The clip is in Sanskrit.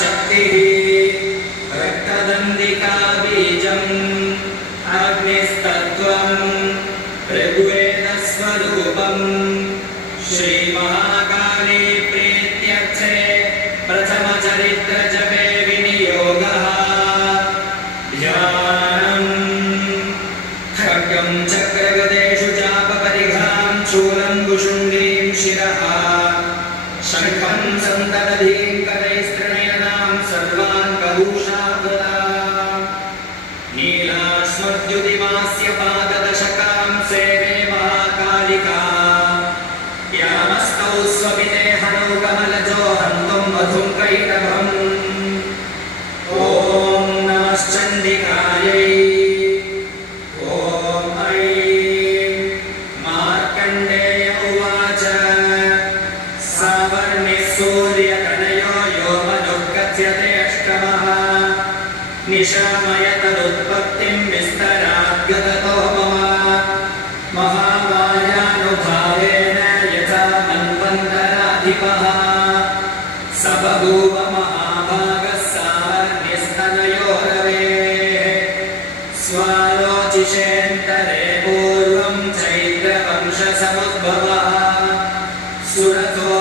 शक्तिः रक्तदन्दिका बीजम् अग्निस्तत्त्वम् ऋग्वेदस्वरूपम् श्रीमहाकाली प्रीत्यर्थे प्रथमचरित्रजपे विनियोगः ध्यानम् खड्गम् चक्रगदेषु चापपरिघाम् शूलम् कुशुण्डीं शिरः शङ्खम् सन्ददधीं करैस्तृणयनाम् सर्वान् कलूषाकृताम् नीलास्मद्युतिमास्य पाददशकाम् सेवे महाकालिका यामस्तौ स्वपिते हनौ कमलजो हन्तुम् मधुं कैटभम् ॐ नमश्चण्डिकायै ॐ ऐं मार्कण्डेय उवाच सावर्णिः सूर्यतनयो यो मनुर्गच्छते अष्टमः निशामय तदुत्पत्तिं विस्तराद्गततो मम महामायानुभावेन यथा मन्वन्तराधिपः स बभूव महाभागः सावर्ण्यस्तनयोरवेः स्वारोचिषेऽन्तरे पूर्वं चैत्रवंशसमुद्भवः सुरतो